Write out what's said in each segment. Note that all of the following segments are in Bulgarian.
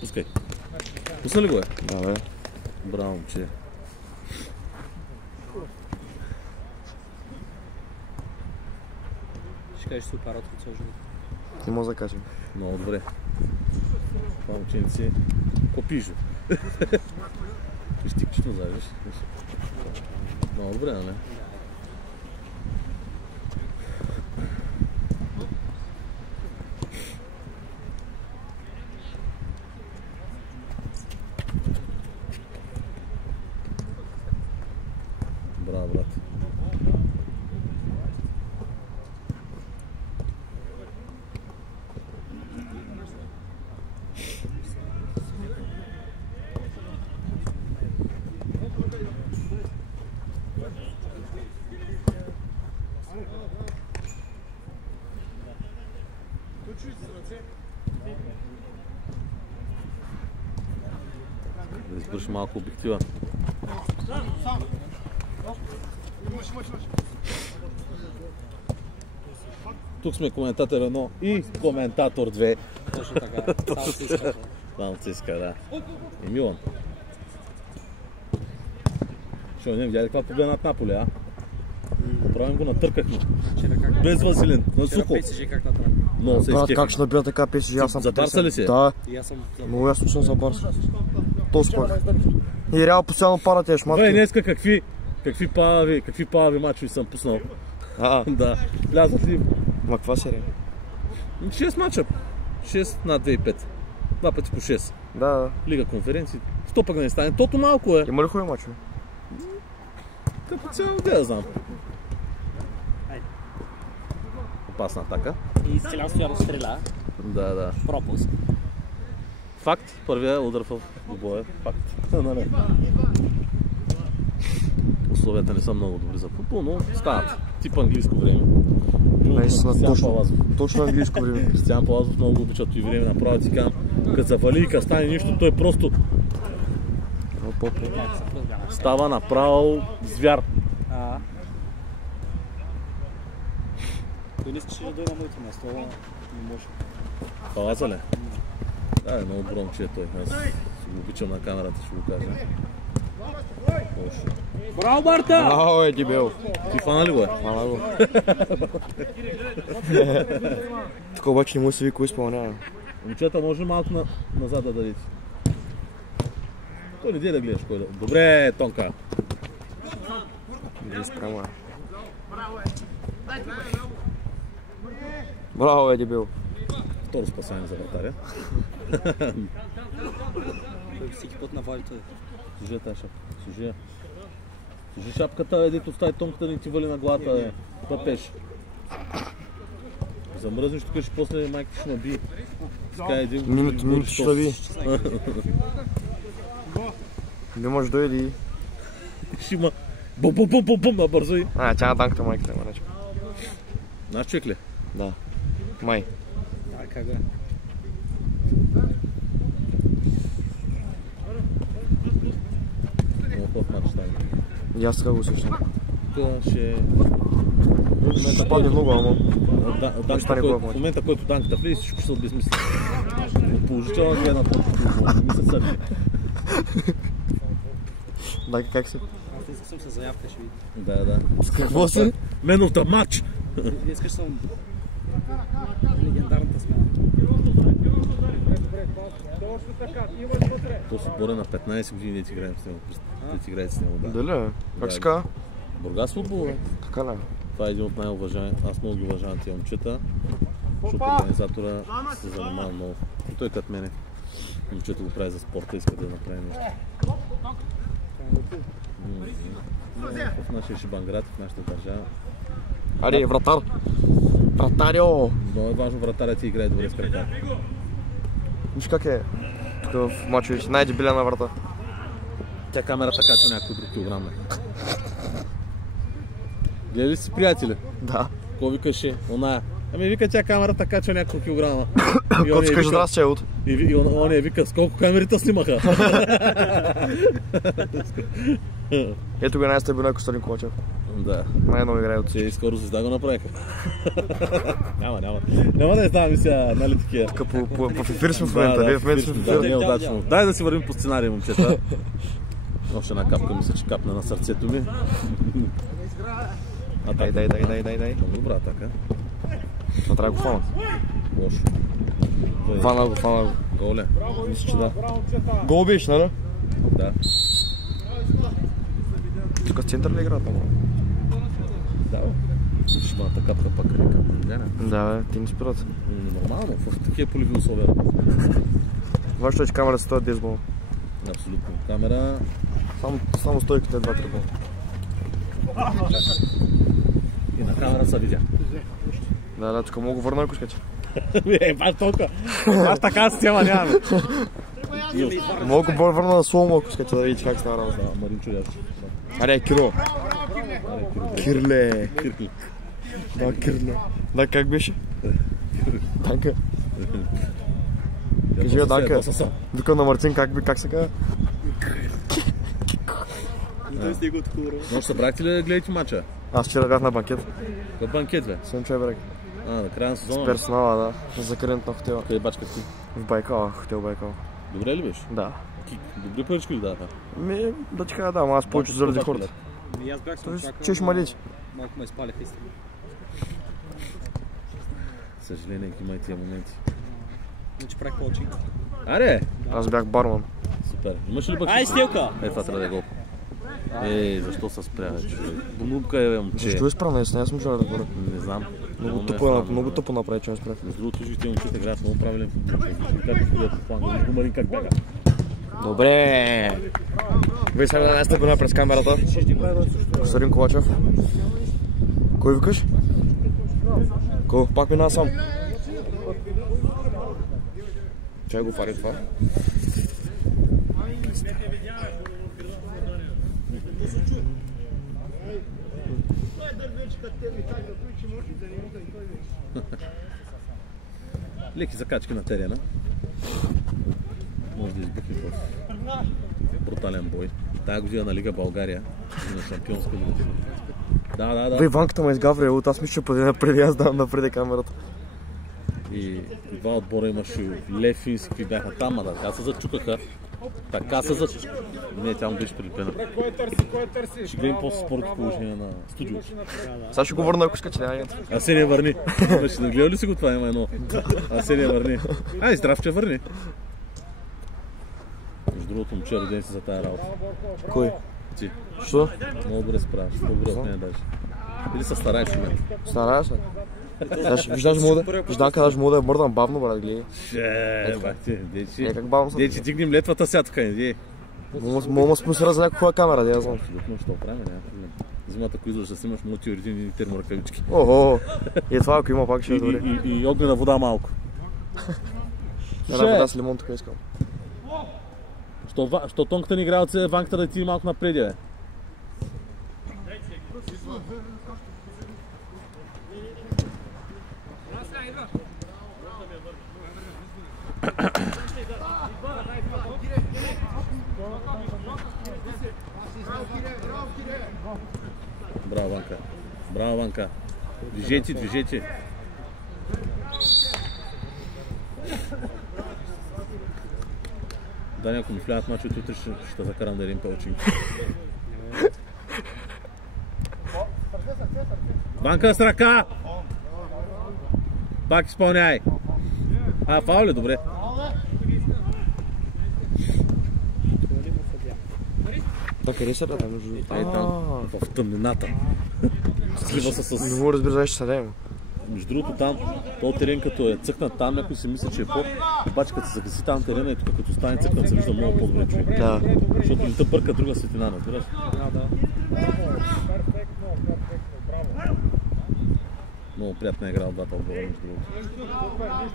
Пускай. Пусна ли го е? Да, бе. Браво, момче. Ще кажеш си опарат от цял живот. Не може да кажем. Много добре. Това момченци копижо. Виж ти качето знаеш. Много добре, не? Браво, брат. Да избърши малко обектива. Тук сме коментатор 1 и коментатор 2. Точно така. Само се иска, да. И Милан. Що, не видя ли каква победа над Наполи, а? Правим го, натъркахме. Без Василин, на сухо. Вчера PSG как направи. Много се Брат, изкефи. как ще набия така PSG? Аз съм За Барса ли си? Да, И аз съм... много ясно съм за Барса. Толкова пак. И Реал постоянно пара тези шматки. Бе, днеска какви палави мачове съм пуснал. Да. Влязат ли? Ма каква серия? 6 мача. 6 на 2,5. 2 пъти по 6. Да. Лига конференции. Що пък да не стане? Тото малко е. Има ли хубави мачове? Като цяло, да знам. Опасна атака. И Стилян Стоянов стреля. Да. Пропуск. Факт. Първия удар в двубоя. Факт. Нали? Условията не са много добри за футбол, но стават. Тип английско време. Наистина, точно английско време. Кристиян Палазов много обича и време. Направо ти казвам, като завали и като стане нищо, той просто става направо звяр. Той не искаше да дойде на моето място, но не може. Палаза ли? Да, много добро момче той. Аз го обичам на камерата, ще го кажа. Браво, Марта! Браво, е, дебел. Ти фана ли го е? Фана го. Тук обаче не му се ви кой изпълнява. Момчета, може малко назад да дадете. Той не ди да гледаш кой да... Добре, Тонка. Не спрямо е. Браво, е, дебел. Второ спасание за вратаря. Той всеки път навали той. Служи тази шапка. Служи шапката, дето остави тонката да не ти вали на главата, пъпеш. Замръзнеш тук, ще после майка ще наби. Минути ще наби. Не може да дойде и... Ще има бум, набързо и... Тя на данката майката има речка. Наш човек ли? Да. Май. Да, как е? Много хубав матч стане. И аз така го усещам. Тук ще... Ще падне много, ама... В момента, който данката влезе, всичко ще се обезмисли. Положителна гледна точка. Не ми се сърди. Данка как се? Аз не искам се заявка, ще види. Да. Какво се? Man of the match! Днес съм легендарната смяна. То се боря на 15 години да ти играем с него. Да ти играете с него, да. Дали? Как се казва? Бургас футбол, бе. Така ли? Това е един от най-уважаеми. Аз много ги уважавам тия момчета. Защото организатора се занимава много. И той като мене. Момчето го прави за спорта, иска да направи нещо. В нашия Шибанград, в нашата държава. Аре, вратар! Вратарио! Много е важно вратарят ти играе добре с крака. Виж как е тук в мачовете, най-дебилена врата. Тя камерата качва някой друг килограм. Гледай ли си, приятели? Да. Ко викаше? Оная. Ами вика, тя камерата качва няколко килограма. Кото скажи здрасти, от. И он я вика, с колко камерите снимаха? Ето го най-стабилен Костадин Ковачев. Да. Най-много играе от Че и скоро звезда го направиха. Няма да я знам сега, нали такива. В ефир сме в момента, вие в момента сме в Да, не е ефир. удачно. Дай да си вървим по сценария, момчета. Още една капка мисля, че капна на сърцето ми. Дай. Много добра атака. Това трябва да го фана. Лошо. Фана го. Гол е. Мисля, че да. Гол беше, нали? Да. Тук в център ли играта? Да. Шибаната капка пак е капна. Да, бе, ти не спират. Нормално, в такива полеви условия. Важно е, че камерата стоят 10 бола. Абсолютно. Камера. Само стойките 2-3 бола. И на камера се видя. Да, тук мога го върна, ако скача. Баш толкова. Баш така система нямаме. Мога го върна на слоумо, ако скача да видиш как става работа. Да, Марин чудящ. Аре, Киро. Кирле. Киркли. Да, Кирле. Да, как беше? Данка. Кажи я, Данка. Дука на Мартин, как се казва? И той стига от хубаво. Може събрахте ли да гледате матча? Аз вчера бях на банкет. Какъв банкет, бе? Съм брак. На края на сезона? С персонала, да. За закренето на хотела. Къде бачка си? В Байкал, хотел Байкал. Добре ли беше? Да. Добри парички ли даха? Да ти кажа, да, ама аз повече заради хората. И аз бях съм чакал. Чеш малич. Малко ме изпалиха истина. Съжаление, има и тия моменти. Иначе правих коучинг. Аре! Аз бях барман. Супер. Имаш ли бък? Ай, стилка! Това трябва да е гол. Защо се спря, бе, човек? Бунубка е, бе, момче. Защо е спрана? Не съм чула да разбера. Не знам. Много тъпо направи, че не спрях. Между другото, вижте, тези момчета играят много правилен футбол. Как ходят по фланга? Виж го Марин как бяга. Добре! Виж сега една стъпена през камерата. Костадин Ковачев. Кой викаш? Кой? Пак мина сам. Чай го фари това. Леки закачки на терена. Може да избухне в брутален бой. Тая година на Лига България и на Шампионска лига. Да. Бе, ванката ме изгаври, аз мисля, че преди аз давам напреди камерата. И два отбора имаше Лев и какви бяха там, така се зачукаха. Така се зачукаха. Не, тя му беше прилепена. Ще гледам после спорти положение на студиото. Сега ще го върна, ако скачи, няма. Асения върни. Ще нагледал ли си го това? Има едно. Асения върни. Ай, здравче, върни. Между другото, момче, роден си за тая работа. Кой? Ти. Що? Много добре справяш. По-добре от нея даже. Или се стараеш от мен. Старая се. Вижданка даже мога да я мърдам бавно, брат, гледай. Бахте, дечи. Как бавно съм? Дечи, дигнем летвата сега тук, иди. Мога спусира за някаква камера, да я знам. Абсолютно, ще оправим, няма проблем. Зимата, ако излъж да снимаш мултиуредини и терморъкавички. Ого, и това ако има пак ще е добре. И огнена вода малко. Една вода с лимон тук искам. Що тонката ни играе от ванката да ти малко напреди, бе? Браво, Ванка. Браво, Ванка. Движете. Да, ако ми влязат мачовете, утре ще закарам да един пълчинг. Ванка с ръка! Пак изпълняй! Фаул ли? Добре. Так, къде са там? Там, в тъмнината. Слива се с... Не мога да разбира, ще съдем. Между другото там, този терен като е цъкнат там, някой си мисля, че е по... Обаче като се загаси там терена и тук като стане цъкнат се вижда много по-добре човек. Да. Защото не те бърка друга светлина, не разбираш? Да. Много приятна игра от двата отбора, между другото.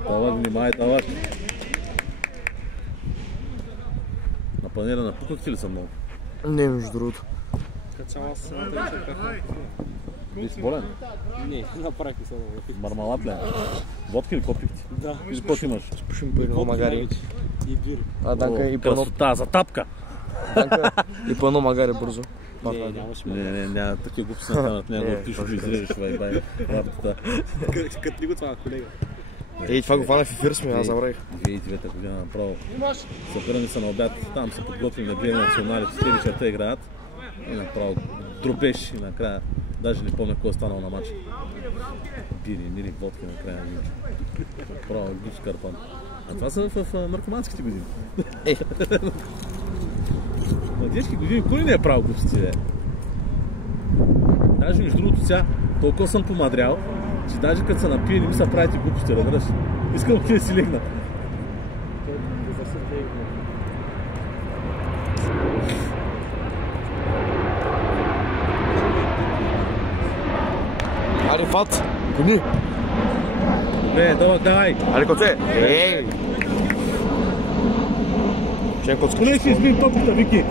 Талак, внимай, талак. На панера напукнахте ли са много? Не, между другото. Като цяло аз съм вече бях. Вие си болен? Не, направих се много. Мармалат ли? Водки ли копихте? Да. Или какво имаш? Спушим по едно магари. И бир. А Данка и по едно... Красота, за тапка! Данка и по едно магари бързо. Не, нямаш ме. Няма такива глупости на камерата, няма да пишеш, изрежеш, бай, работата. Като ли го това, колега? Ей, това го хванах в ефир сме, аз забравих. 2009 година направо. Събирани са на обяд, там са подготвили на гледни национали, в три вечерта играят. И направо дробеш и накрая, даже не помня кой е станал на матч. Бири, мири, водки накрая на Минчо. Направо гуп скърпан. А това са в наркоманските години. На детски години кой не е правил глупости, бе? Даже между другото сега толкова съм помадрял, че даже като се напие не ми са правите глупости, разбираш? Искам да си легна. Аре, Фат, гони! Бе, давай! Аре, коце! Ей! Ще коцка. Поне ще измим топката, Вики!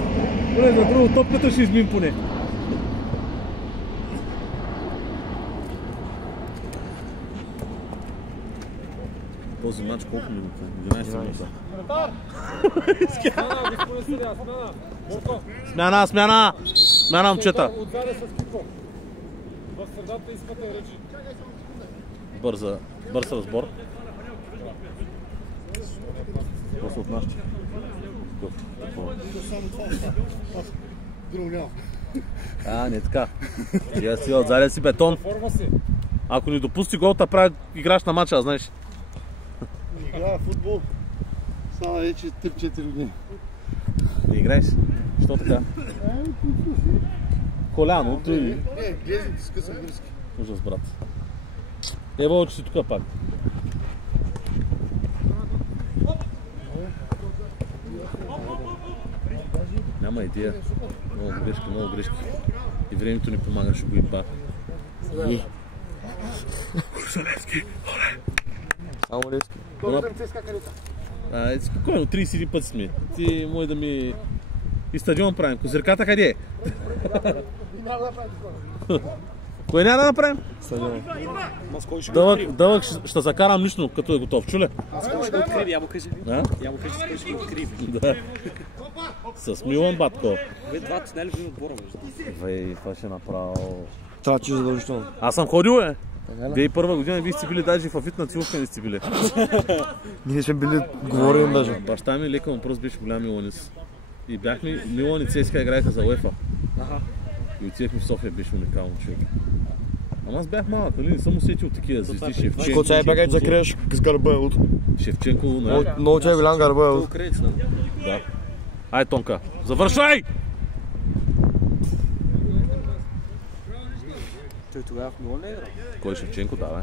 Поне за друго топката ще измим поне. Този матч колко минута? 11 минута. Смяна, момчета! В средата искате речи. Бърз разбор. Какво се отнася? Друго няма. Не така. Я си отзаде си бетон. Ако ни допусти гол, та прави играч на матча, знаеш. Играя футбол. Стана вече 3-4 години. Не играеш? Що така? Коляно, той... Не, глезните скъсам гръзки. Ужас, брат. Ева, че си тук пак. Няма идея. Много грешки. И времето ни помага, ще го и па. Солевски, Само Левски. Спокойно, 31 път сме. Ти може да ми... И стадион правим. Козирката къде е? Кое няма да направим? Дълъг ще закарам лично, като е готов. Чуле? С кой ще го откриви, я му кажи. Я му кажи с кой ще го откриви. Да. С Милан, батко. Вие два тунели в отбора, Вей, това ще направо... Трябва да чуеш задължително. Аз съм ходил, 2001 година вие сте били даже и в Афит на Циловка не сте били. Ние сме били говорени даже. Баща ми лека въпрос беше голям миланец. И бяхме, Милан и ЦСКА играеха за УЕФА. И отидехме в София, беше уникално човек. Ама аз бях малък, нали? Не съм усетил такива звезди. Шевченко. Коца е бягай да закриеш с гърба. Шевченко, много че е голям гърба. Да. Ай, Тонка, завършвай! Той тогава в Милан не е играл. Кой е Шевченко? Да, бе.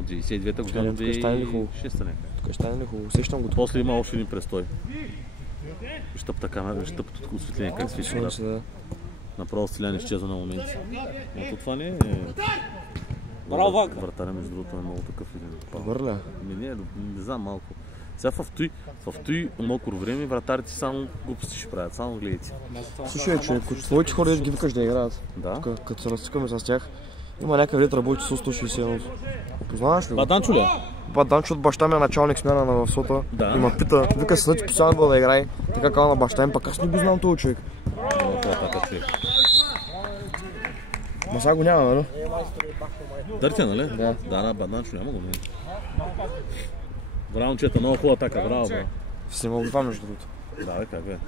От 92-та година до 2006-та нека. Тук ще стане ли хубаво? Усещам го. После има още един престой. Щъпта камера, щъпта тук осветление, как свичи. Направо Стилян изчезва на моменти. Но това не е... Браво, Ванка! Вратаря, между другото, е много такъв един. Добър ли? Не знам малко. Сега в той мокро време вратарите само глупости ще правят, само гледайте. Слушай, човек, твоите хора ги викаш да играят. Да. Като се разцикаме с тях, има някакъв ред работи с 160. Познаваш ли го? Баданчо ли? Баданчо от баща ми е началник смяна на Сота. Да. И ме пита, вика сина ти постоянно да играе. Така казва на баща ми, пък аз не го знам този човек. Ма сега го няма, нали? Дъртя, нали? Да. Да, Баданчо няма го. Браво, момчета, много хубава атака, браво, браво. Снимал това между другото. Да, бе, как бе.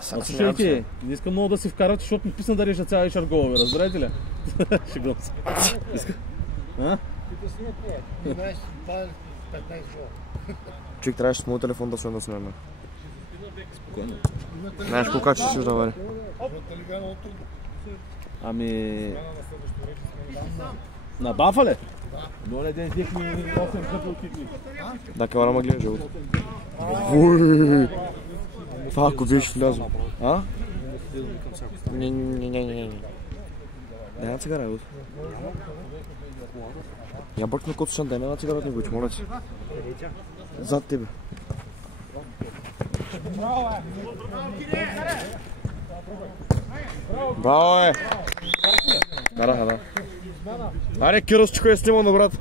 Слушайте, не искам много да си вкарате, защото ми писна да режа цяла вечер голове, разбирате ли? Шегувам се. Иска? Човек, трябваше с моят телефон да се наснимаме. Спокойно. Знаеш колко каче ще навари? Ами... На бафа ли? Доля ден техни 8 къпи от кикли. Да, кавара ма гледа жълто. Уй! Това ако беше влязъл. А? Не. Дай на цигара, бе. Я бъркна кото шан, дай на цигара от него, че моля си. Зад тебе. Браво, е! Да. Аре, Киросчико е снимал на брат.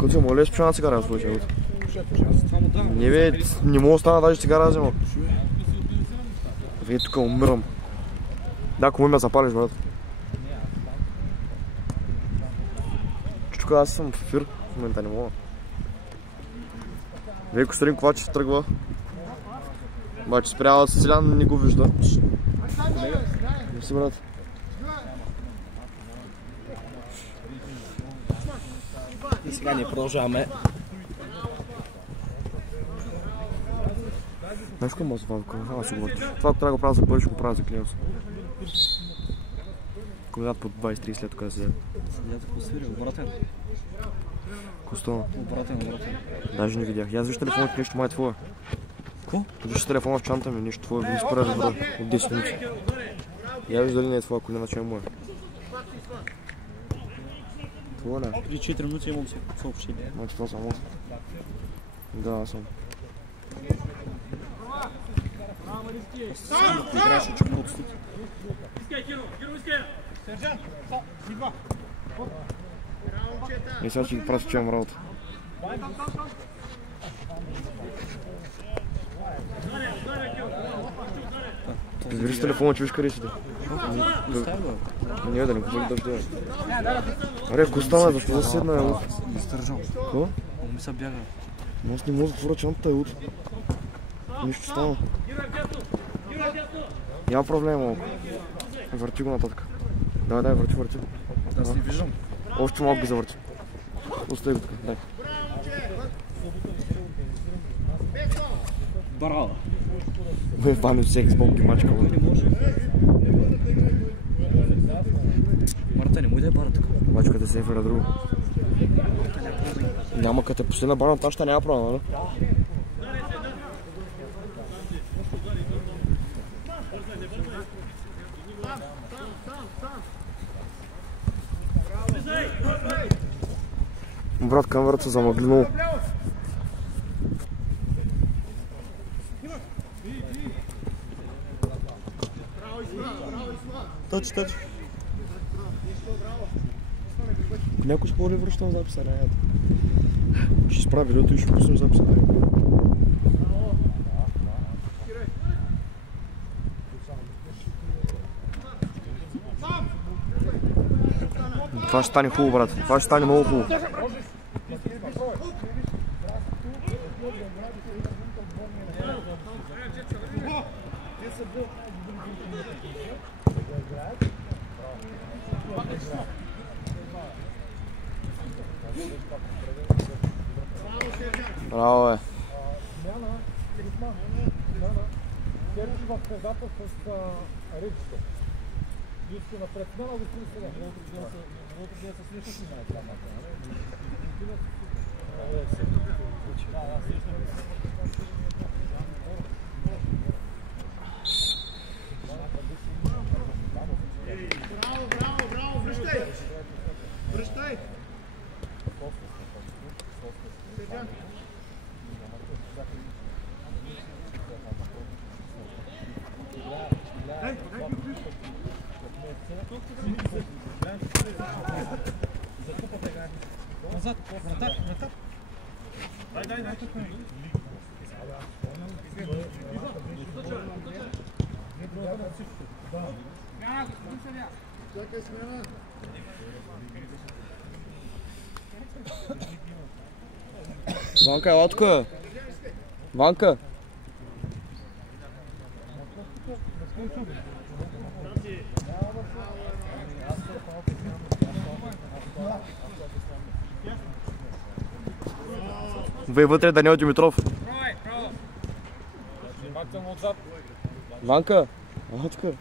Като се моля, спеша на цигара, случай. Не бе, не мога да стана даже цигара да взема. Вие тук умирам. Да, ако ме запалиш, брат. Чучка, аз съм в ефир. В момента не мога. Вие Костадин Ковачев тръгва. Обаче спрява Силян не го вижда. Не си, брат. И сега ние продължаваме. Знаеш какво може това? Ама си говориш. Това, ако трябва да го правя за бъдеще, го правя за клиент. Комедат по 20-30 след тук да седя. Седят какво свири, обратен. Костона. Обратен. Даже не видях. Я виж телефонът, нещо май твое. Ко? Виж телефона в чанта ми, нещо твое. Не споря разбра от 10 минути. Я виж дали не е твое, ако не начай мое. Това не. При 4 минути имам съобщение. Значи това само. Да, аз съм. Играеше чукна от стуки. И сега ще ги прави, че имам работа. Бери с телефона, че виж къде си. Не, да не го боли дъжда. Аре, ако стана, защо заседна е луд? Издържал. Какво? Он ми се бяга. Но аз не мога да затворя чантата е луд. Нищо стана. Няма проблем малко. Върти го нататък. Давай, върти. Аз не виждам. Още малко ги завърти. Остави го така, дай. Барала. Бе, вани от всеки сболки мачка. Марта, не му да е бара така. Мачката се ефира друго. Няма като е последна бара, това ще няма права, нали? Брат, камерата се замъглинало. Точи. Някой ще по-ли връщам записа, не. Ще спра видеото и ще пуснем записа. Това ще стане хубаво, брат. Това ще стане много хубаво. Браво, бе. В предател с речето. Juste напред. Не, го спри сега. Другото ден се срещаш и най-това Браво, връщай! Назад, вратар. Дай. Чакай смена. Ванка, ела тука. Ванка. Вие вътре Даниел Димитров. Ванка. Ела тука.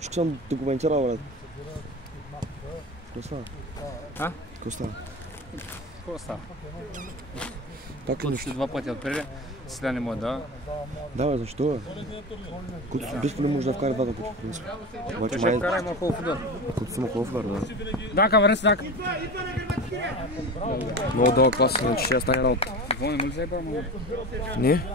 Ще съм документирал, брат. Какво става? Какво става? Какво става? Как ли нещо? Два пъти отпреди, сега не може да. Да, бе, защо бе? Куто без проблем може да вкара двата пъти, в принцип. Обаче Ще вкара има хубав удар. Куто си има хубав удар, да. Дака, върни се, дака. Много дълъг клас, иначе ще я стане работа. Какво не му ли заеба, ама? Не?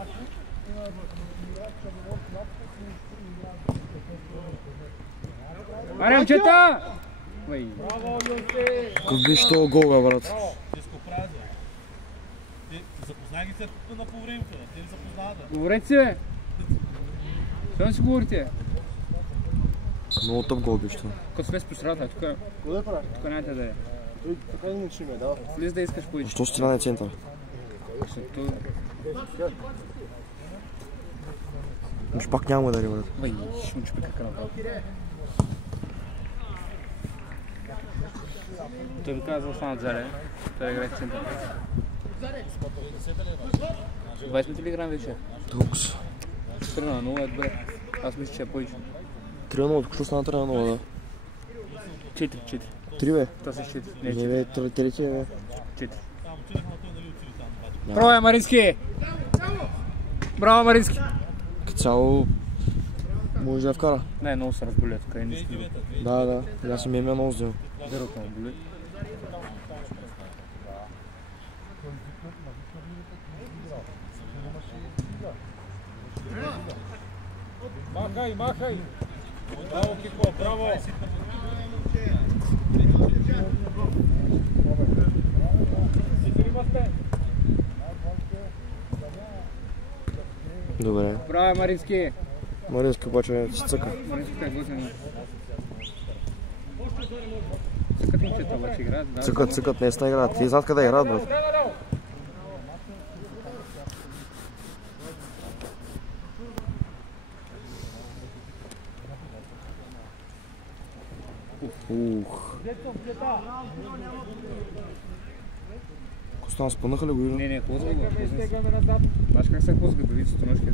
Аре, момчета! Какъв беше това гол, бе, брат? Запознай ги се на повременка, те ли запознават? Говорете си, бе! Що не си говорите? Много тъп гол беше това. Като влез по средата, тук нямате да е. Така и не чиме, да. Влез да искаш повече. Защо ще на център? Защото... Миш пак няма да брат. Вай, ще му чупи краката. Той ми каза да останат зале. Той играе в център. 20 минути ли играем вече? Тукс. 3-0 е добре. Аз мисля, че е повече. 3-0, тук стана 3-0, да. 4. 3 бе. Това са 4. Не Не, бе, 3 бе. 4. Браво, Марински! Браво, Марински! Като цяло може да я вкара. Не, много се разболя тук. Е нищо. Да. Аз съм имел много сделал. Зерото му боли. Махай! Браво, Кико, браво! Добре. Браво, Марински! Марински обаче си цъка. Марински как гласен. Цъкат момчета обаче играят. Цъкат, не са играят. Ти знаят къде играят, брат. Костан, спънаха ли го или? Не, хлъзга го. Знаеш как се хлъзга до вицето ножките?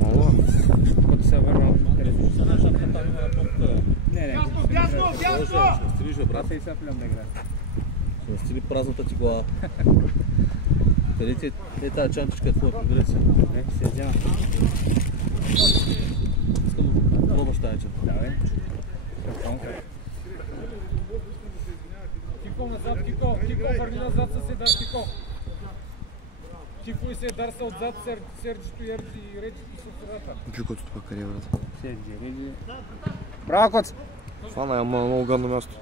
Мало. Когато се върна. Не. Стилиш, брат. Аз и сега влям да играя. Ще стили празната ти глава. Къде ти е тази чанчичка, твоя приберете се? Не, се взема. Искам да пробваш тази чанчичка. Давай. Само къде. Кико назад, Кико, върни назад съседар, Кико. Кико и седар са отзад, Серджито и Реджито са средата. Джукото тук къде, брат. Реджи. Браво, Коц! Фана, ама много гадно място.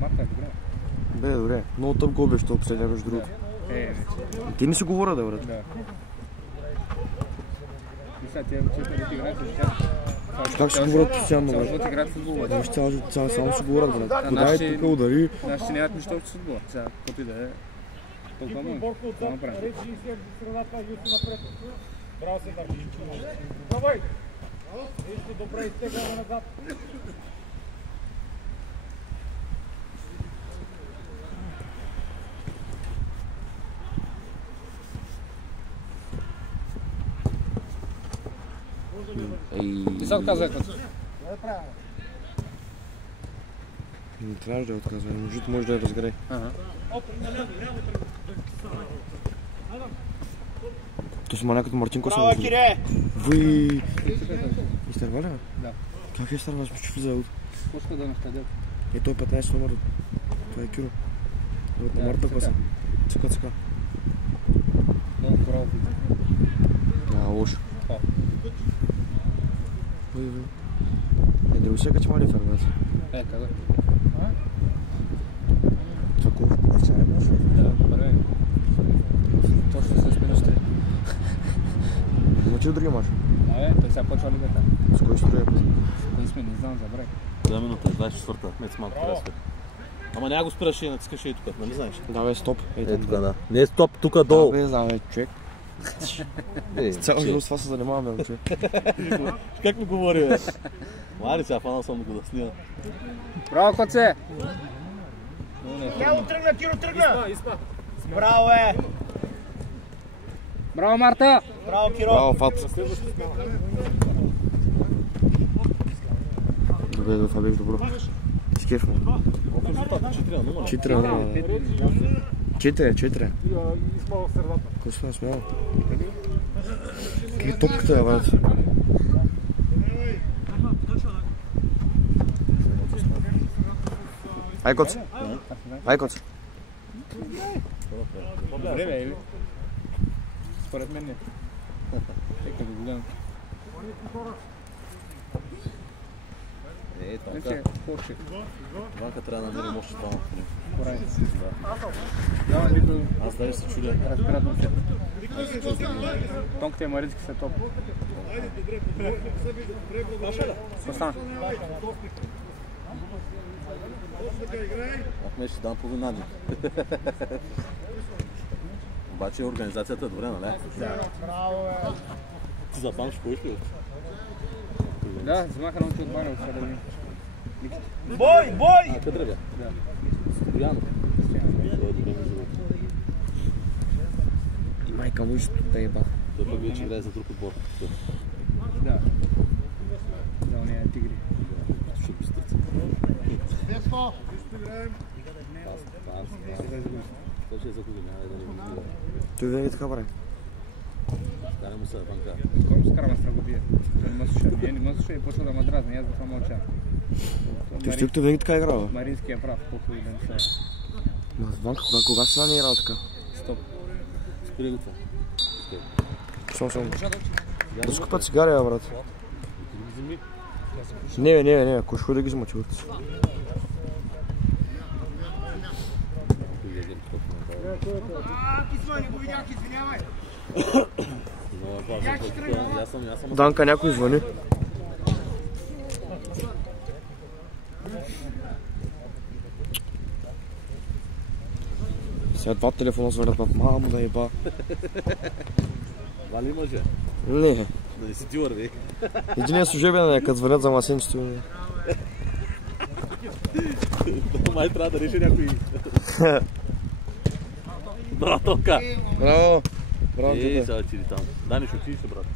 Марта е добре. Бе, добре. Много тъп гол беше това последния, между другото. Ти не си говоря, да, брат. Да. Мисля, тия момчета да ти играят с тях. Как ще говорят постоянно, Цял брат? живот играят в футбола. Виж, само ще говорят, брат. Подай наши- тук, удари. Нашите нямат нищо общо с футбола. Сега, каквото и да е. Толкова Кико, му. Борко Това отзад, направим. Реджи и Серджи средата, Юси напред. Браво, седар. Давай! Нищо добре, изтегваме назад. И сега каза Коц. Не трябваше да я отказва. Между може да я разгрее. То си маня като Мартин Косов. Браво, Кире! Вуй! Изтърва ли, бе? Да. Как е изтърва? Аз мисля, че влиза. Пуска да нащадят. Е, той 15 номер. Това е Киро. От на Марта коса. Цъка. Много браво. Лошо. Вуй. Е, друго сега, че мали фермат. Каза. Това колко чай може? Да, добре. Точно с минус 3. Има че други мач? Той сега почва лигата. С кой строя? Кой сме, не знам, забрай. 2 минута, 24-та, мец малко прескат. Ама няма го спираш и натискаш и тук, нали знаеш? Да, бе, стоп. Е, тук, да. Не е стоп, тук долу. Да, бе, знам, бе, човек. Цял живот с това се занимаваме, бе, човек. Как ми говори, бе? Мари, сега фанал съм да го да снимам. Браво, Коце! Тяло тръгна, Киро тръгна! Изпа. Браво, е! Браво, Марта! Браво, Киро! Браво, Фат. Добре, това беше добро. Скеф му. Колко резултат? 4-0, 4. 4. Изпа в средата. Кой се насмява? Какви топката е, брат? Айкоц. Айкоц. Добре, бе, или? Според мен не. Тъй като го гледам. Така. Ванка трябва да намерим още двама. Аз даже се чудя. Тонките марински са топ. Остана. Ахме ще дам половинадни. Обаче организацията е добре, нали? Ти за банк ще поиш ли? Да, вземаха научи от баня от сега да ми. Бой, бой! А, къде бе? Да. Стояно. И майка му ищо да еба. Той пък вече играе за друг отбор. Да. За уния тигри. Ще пистърца. Той ще е загуби, няма да не го. Той винаги така прави. Да не му се банка. Скоро се караме с търговия. Не ме слуша. Не ме слуша и почва да ме дразни. Аз за това мълча. Той стикто винаги така играва. Маринския прав, колко и да не са. Ванка, кога сега не играл така? Стоп. Спри го това. Само. Да скупят цигари, брат. Вземи. Не, ако ще да ги взема чуват. Ти го видях, извинявай! Данка някой звъни. Сега два телефона звънят на мамо да еба. Вали мъже? Не. Да не си дюър, бе. Единият служебен е, като звънят за масенчето. Май трябва да реши някой. Браво, Тока! Браво! Браво, Ей, сега отиди там. Дани, ще отидиш ли, брат?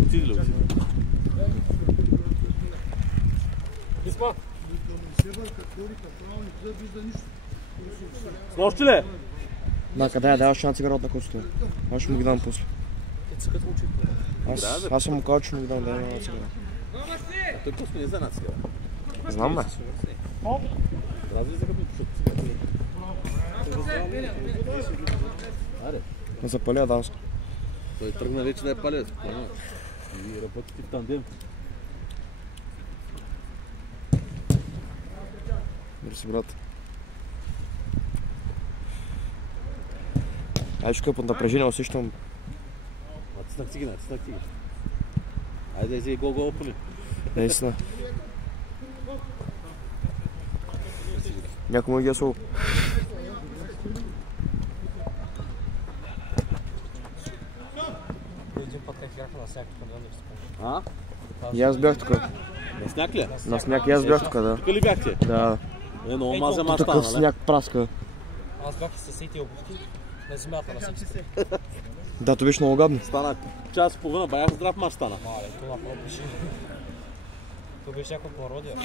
Отиди ли, отиди? Писма! Снощи ли? Да, къде даваш шанс игра от на костюма. Аз ще му ги дам после. Аз съм му казал, че му ги дам да има една цигара. А той просто не е за една цигара. Знам, бе. Разли за къпни пушат цигара. Аре. Не запаля дамска. Той тръгна вече да е палец. И работите в тандем. Мерси, брат. Ай, ще под напрежение усещам. Тиснах цигина, тиснах цигина. Айде, взе гол опъни. Наистина. Някой му ги е сол. Един път как играха на сняг, тук да не А? И аз бях тук. На сняг ли? На сняг и аз бях тук, да. Тук ли бяхте? Да. Много маза мач Такъв стана, сняг праска. Аз бях и съседите обувки на земята на всички. Да, то беше много гадно. Стана час и половина, бях здрав мач стана. Мале, това беше. Това беше някаква пародия.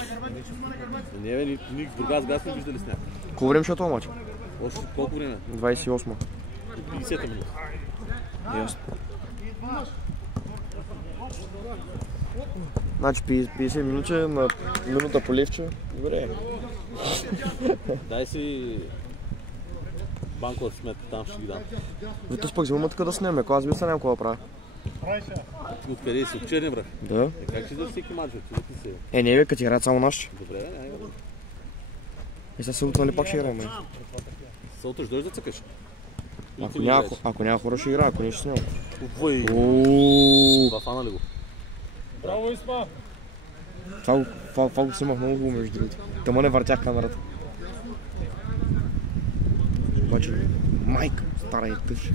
Не бе, ни в Бургас газ не виждали сняг. Колко време ще е това мач? Още колко време? 28. 50 минути. Ясно. Значи 50 минути на минута по левче. Добре. Дай си банкова сметка, там ще ги дам. Витос пък взимаме така да снеме, ако аз би се нямам какво да правя. Откъде си? От Черни връх? Да. Как ще да всеки мач? Отидете си. Не бе, като играят само наши. Добре, да, няма. И сега събота нали пак ще играем? Сълта ще дойдеш да цъкаш. Ако няма хора ще играя, ако не ще снимам. Ой, Ооо. това фана ли го? Браво, Исма! Това го снимах много хубаво между другото. Тъма не въртях камерата. Обаче, майка, стара е тъж.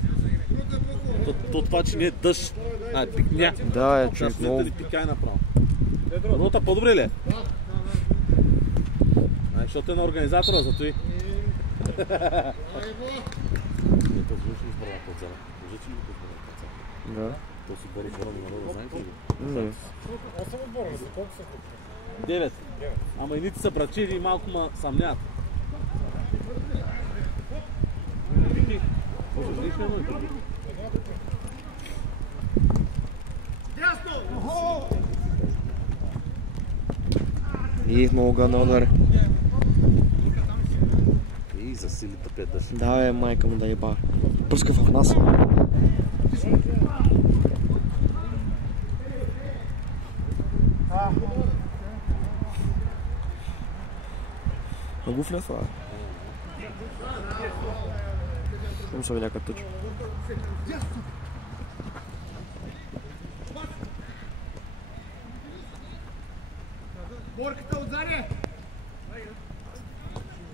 То това, че не е дъжд. Пикня. Да, е, човек много. Много пикай направо. Едното по-добре ли е? Защото е на организатора, зато и. Да. То си бори хора на народа, знаете ли го? Не. 8 отбора, за колко са? 9. Ама едните са брачили и малко ма съмняват. Вики, може да едно и други. И много гадно удар. И засили тъпеташ. Да, бе, майка му да еба. Пръска в нас. На гуфля това. Шум се видя като тъч. Борката отзаде!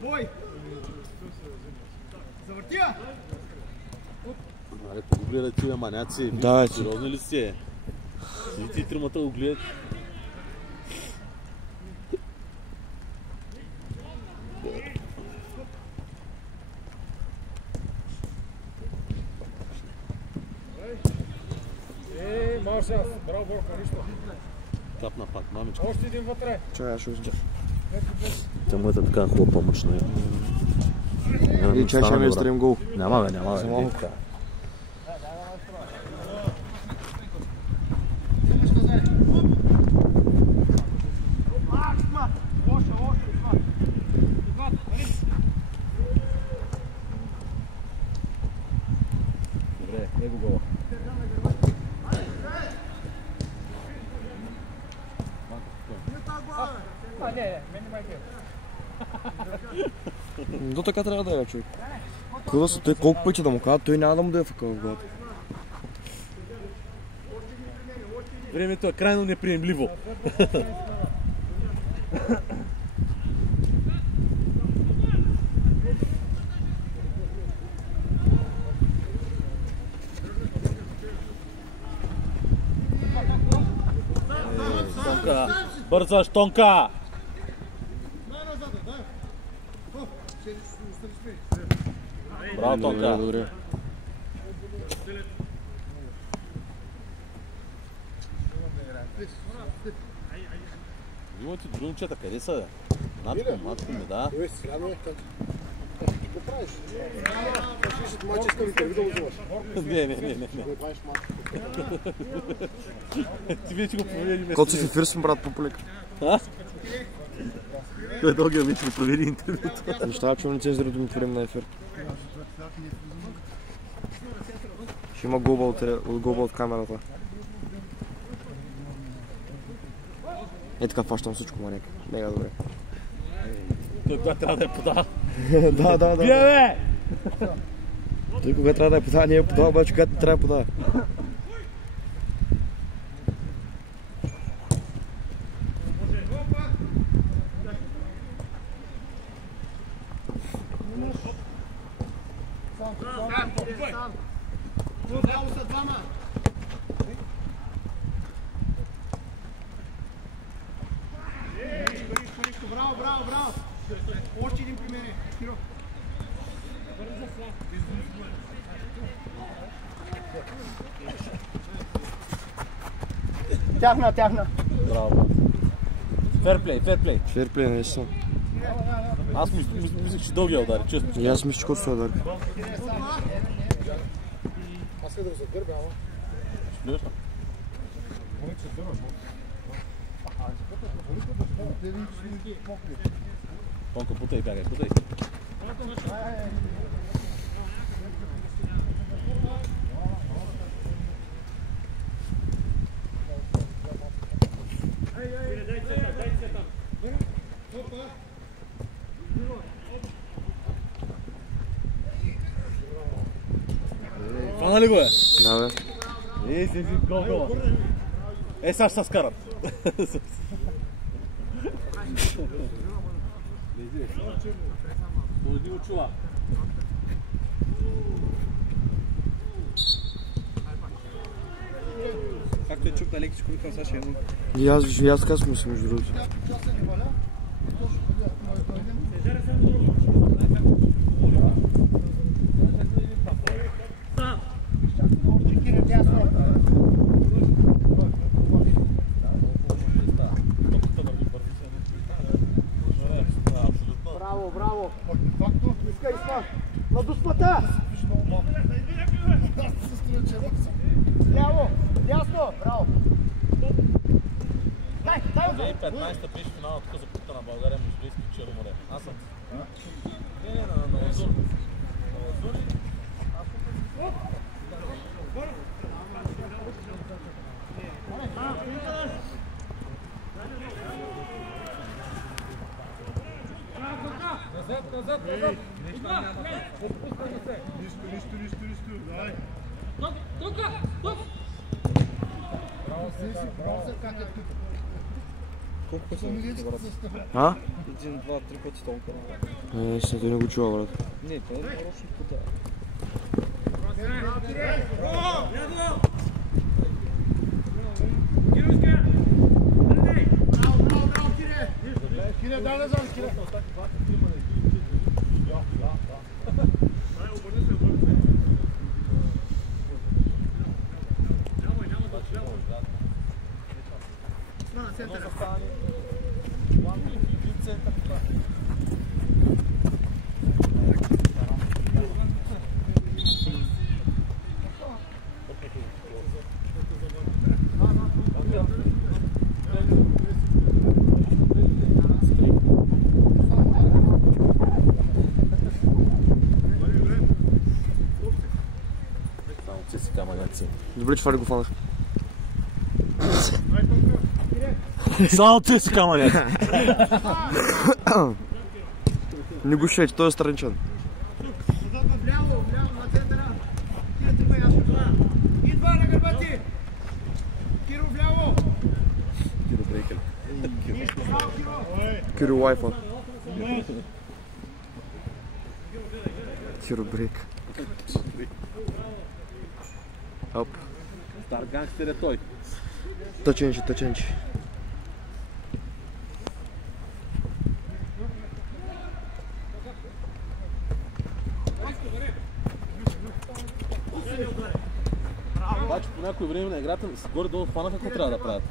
Бой! Завърти я! Аре, го гледат тия маняци. Да, сериозни ли сте? Седите и тримата го гледат. Мал шанс. Браво, Борко, нищо. Капна пак, мамичка. Още един вътре. Чакай, аз ще взема. Тя му е така хубава помощ на И чакай, ще ми изтрим гол. Няма бе, няма За бе. малко. Добре, его гола. До така трябва да е, човек. Къде са той, колко пъти да му казват, той няма да му да е фъкъл в главата. Времето е крайно неприемливо. Тонка, бързаш, Тонка! Браво, Тонка! Добре. Имате други момчета, къде са? Матко ми, да. Не. Ти вече го провери. Кот си фифир съм, брат, по-полека. Той дългия вече го провери интервюто. Неща, чувам лицензира да ми отворим на ефир. Ще има голба от камерата. Е така фащам всичко, маняк. Мега добре. Той кога трябва да я пода. Да. Бия, бе! Той кога трябва да я пода, не я пода, обаче когато не трябва да пода. Браво са двама! Браво! Още един при мене. Киро. Тяхна. Браво. Ферплей. Ферплей, наистина. Аз мислех, че дългия удари, честно. И аз мисля, че който се удари. Аз да го загърбя, ама. Ще гледаш ли? Тонко, бутай, бягай, бутай. Фана ли го е? Да, бе. Си, гол. Сега ще се скарат. Дойди го чува. Както е чук на лекичко, викам сега ще едно. И аз така съм мисля, между другото. Браво! Искай, на дуспата! Ляво! Ясно! Браво! Дай! 2015 беше финал тук за Купата на България между Левски и Черно море. Аз съм. Не, на Лазур. Назад! Отпускай се! Нищо, давай! Браво, как е тук? Колко пъти? Един, два, три пъти толкова. Той не го чува, брат. Не, той е нарочно подава. Кире, дай назад, Кире! Добре, че това ли го фанах? Само ти си камънят. Не го шейте, той е страничен. Вляво, на центъра. Кире, ти ме ясно. Идва на гърбати. Киро, вляво. Киро Брейкъл. Киро Лайфа. Киро Брейк. Оп. Стар гангстер е той. Тъченче. Обаче по някое време на играта горе-долу хванаха какво трябва да правят.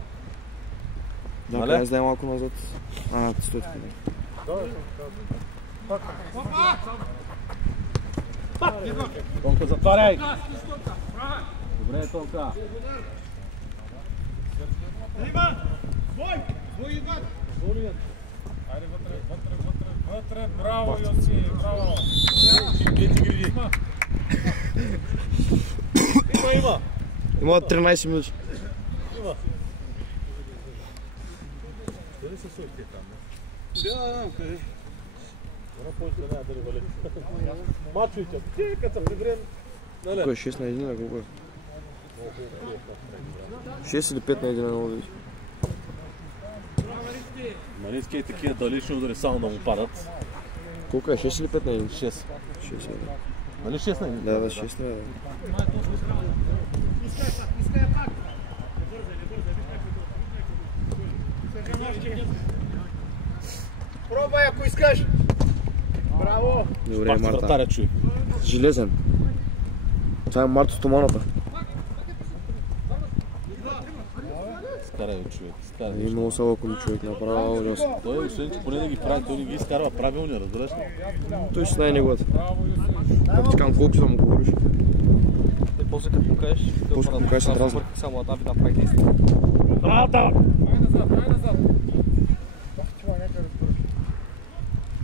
Да, трябва да дай малко назад. Стои така. Тонка, затваряй! Добре, Тонка. Айде вътре, браво, Йоси, браво! Гриди! Има! Има 13 минути. Дали се сойте там? Да, къде? Мачуйте, ти като приберем. Колко е 6 на 1, колко е? 6 или 5 на 1 на много да. Малински е такива далечни удари само да му падат. Колко е? 6 или 5 на 1? 6. 6 е. Нали 6 на 1? Да, 6 трябва да. Искай пак. Пробвай, ако искаш. Браво. Добре, Пак Марта. вратаря, човек. Железен. Това е Марто Стоманата. Скарай, човек. Скарай. И много салъком човек, направо лес. Той, освен че поне да ги прави, той не ги изкарва правилни, разбираш ли? Той ще знае неговата. Пак ти казвам колко да му говориш. После като покажеш, После като покажеш се дразни. само една ви направи действие.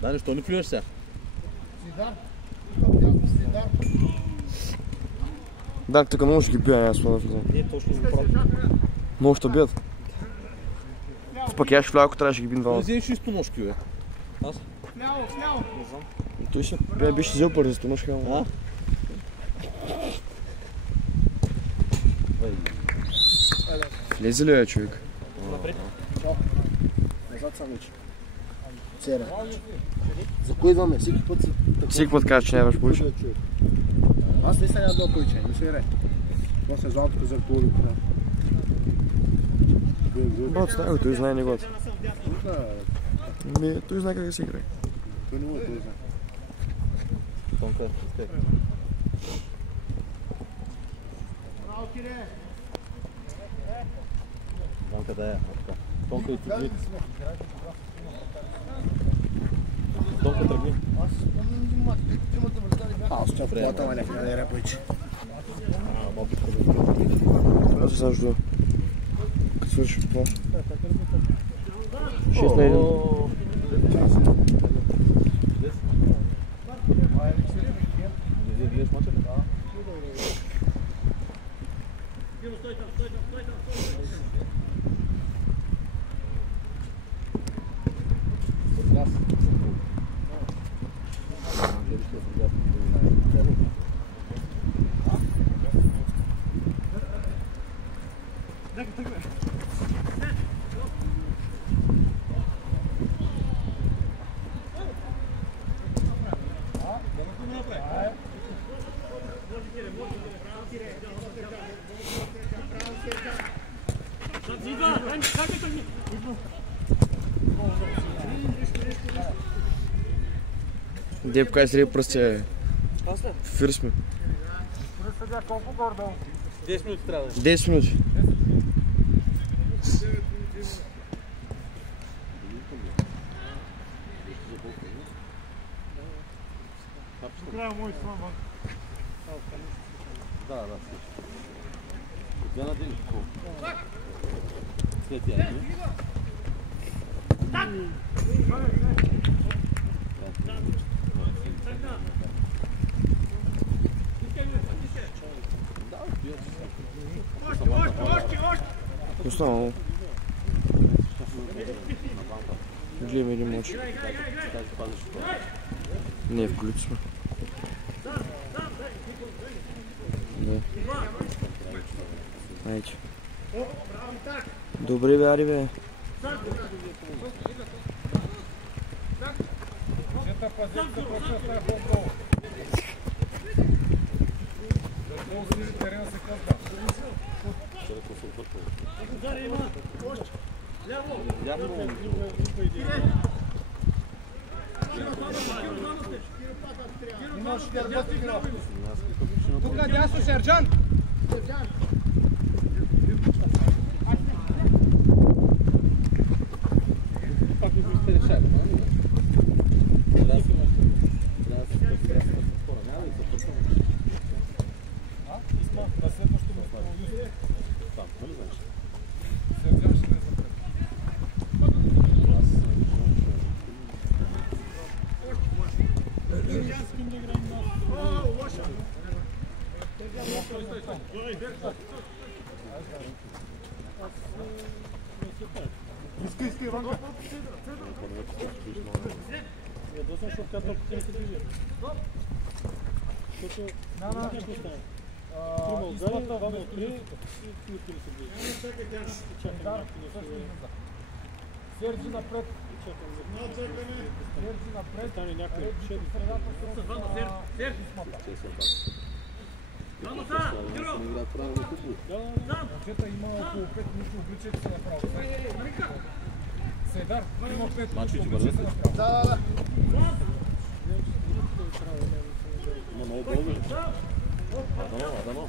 Да, защо не плюеш сега? Да, така много ще ги бия, аз това да влизам. Не, точно го прави. Много ще бият. Пък я ще вляво, ако трябваше ги бим Не двама. вземеш и стоношки, бе. Аз? Вляво. Не знам. Той ще беше взел първи за стомашка. А? Влезе ли е човек? Назад съм вече. Цера. За кой идваме? Всеки път си... Всеки път кажеш, че нямаш повече. Аз наистина няма да повече, не се играе. После златото казах това да правя. Брат, става, той знае неговата. Той знае как да се играе. Той не му е, той знае. Тонка, изтек. Браво, Кире! Тонка да е. Тонка и тръгни. Тонка тръгни. Аз спомням матч, тримата вратари бяха. Аз ще в това някакви да играе повече. Аз се съжда. Като свърши това. 6 на 1. Не гледаш мача? Где покажи среди просто фирсме. Колко гордо? 10 минути трябва. 10 минути. Края мой слава. Да. Две на ден. След тя. Останало. Гледам един матч. Не, включи сме. Да. Айде. Добре бе, ари бе. Чета пазите почва с тази бомба. За ползи терена се казва. Тук дясно, сержант! Пак не вижте решава. На следващото му става. Там, нали знаеш? Сержант ще не запред. Иска, Иванка. Ядосан, защото тя толкова не се движи. Защото България, двама от три, никой не се движи. Серджи напред. Серджи напред. Стане някой шеди. Момчета има около 5 минути, обличайте се направо. Седар, има 5 минути, обличайте се направо. Да. Има много българи. Адано.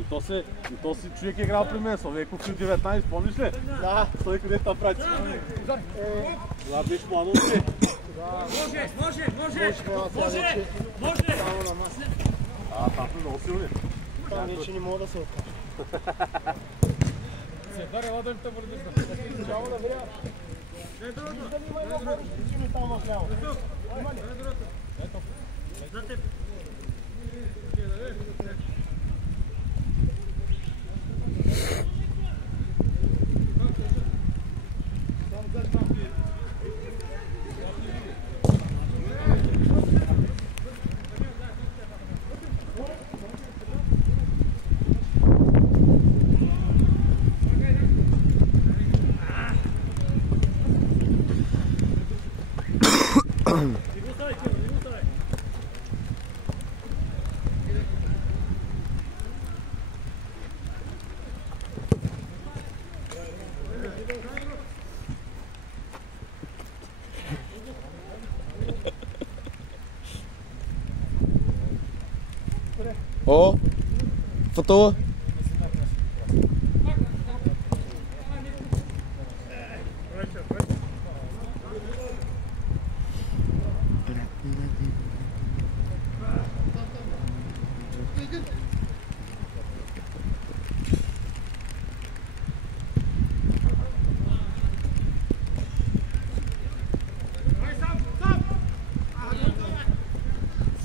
И то си човек е играл при мен, Славейко в 19, помниш ли? Да. Той къде та прати? Това беше младо момче. Може! Там сме много силни. Това вече не мога да се окажа. Седар, ела да ли те върдиш? Няма да вря. Да има едно хора, причини там в ляво. Има ли? Ето. О, фото.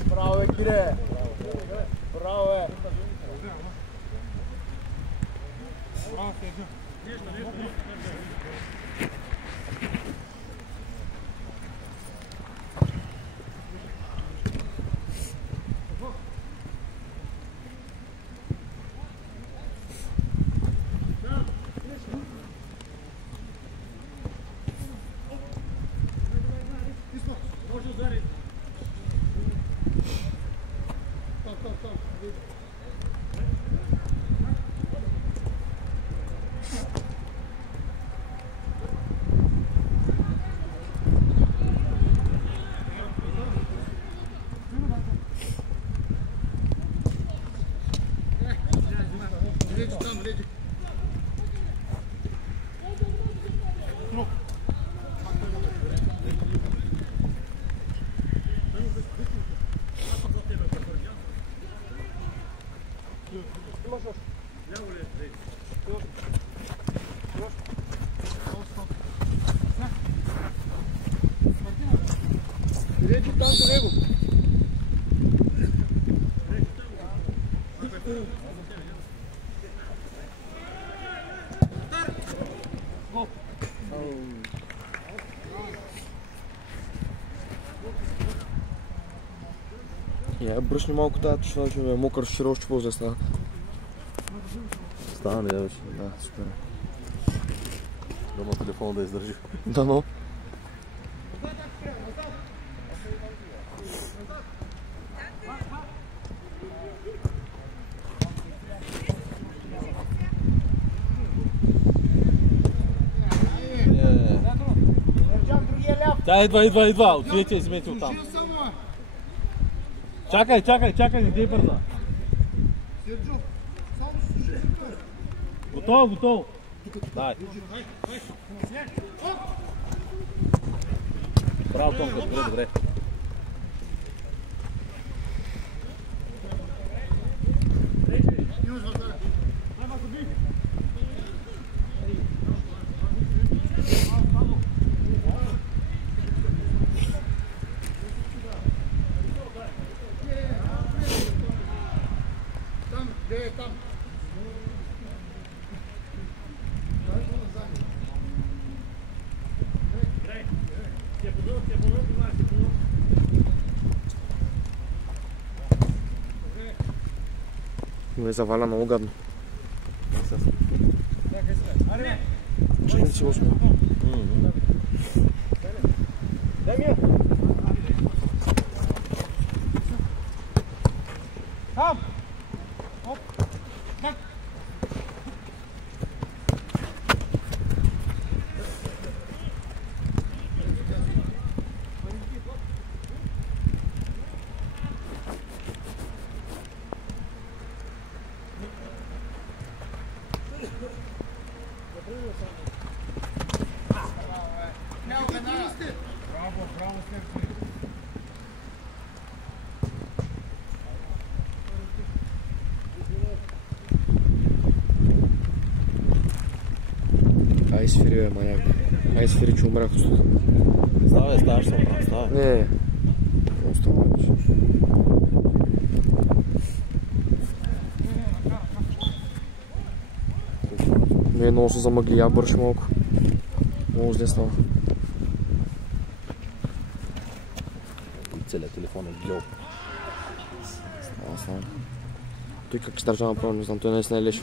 Браво, Кире! Браво, е! Direito tam do nego. Я бръсни малко тази тишина, че ме е мокър с широко, какво за става. Става ли вече? Да, супер. Дома телефона да издържи. Да, но. Тя идва, отидете и вземете оттам. Чакай, не дей бърза. Готово. Дай. Браво, Тонка, добре. Там. Ме заваля много гадно. Чакай да си го сме. Там! Браво, Сергей. Ай сфери, бе, маяк. Ай сфери, че умрях. Ставаш се оттам, ставай. Не. Остава вече. Не, много се замъгли, я бърши малко. Много зле става. Целият телефон е гел. Става. Той как издържа направо, не знам, той наистина е леш.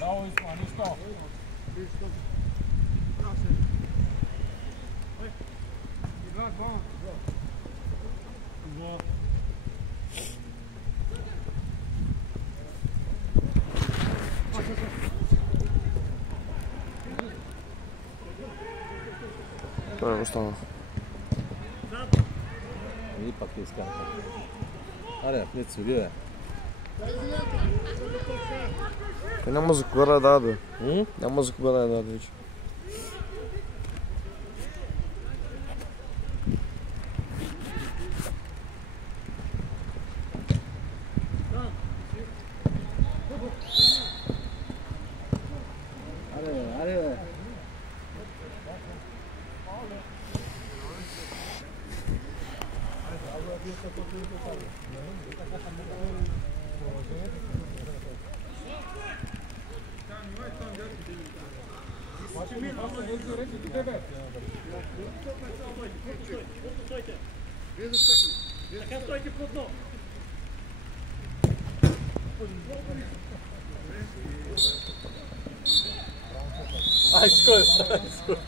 Браво, Исма, нищо. Това го стана. И пак не изкара. Аре, не цвили, бе. Няма за кога да даде. Няма за кога да даде вече. Аре, бе. Така стойте плотно. Ай, скоро.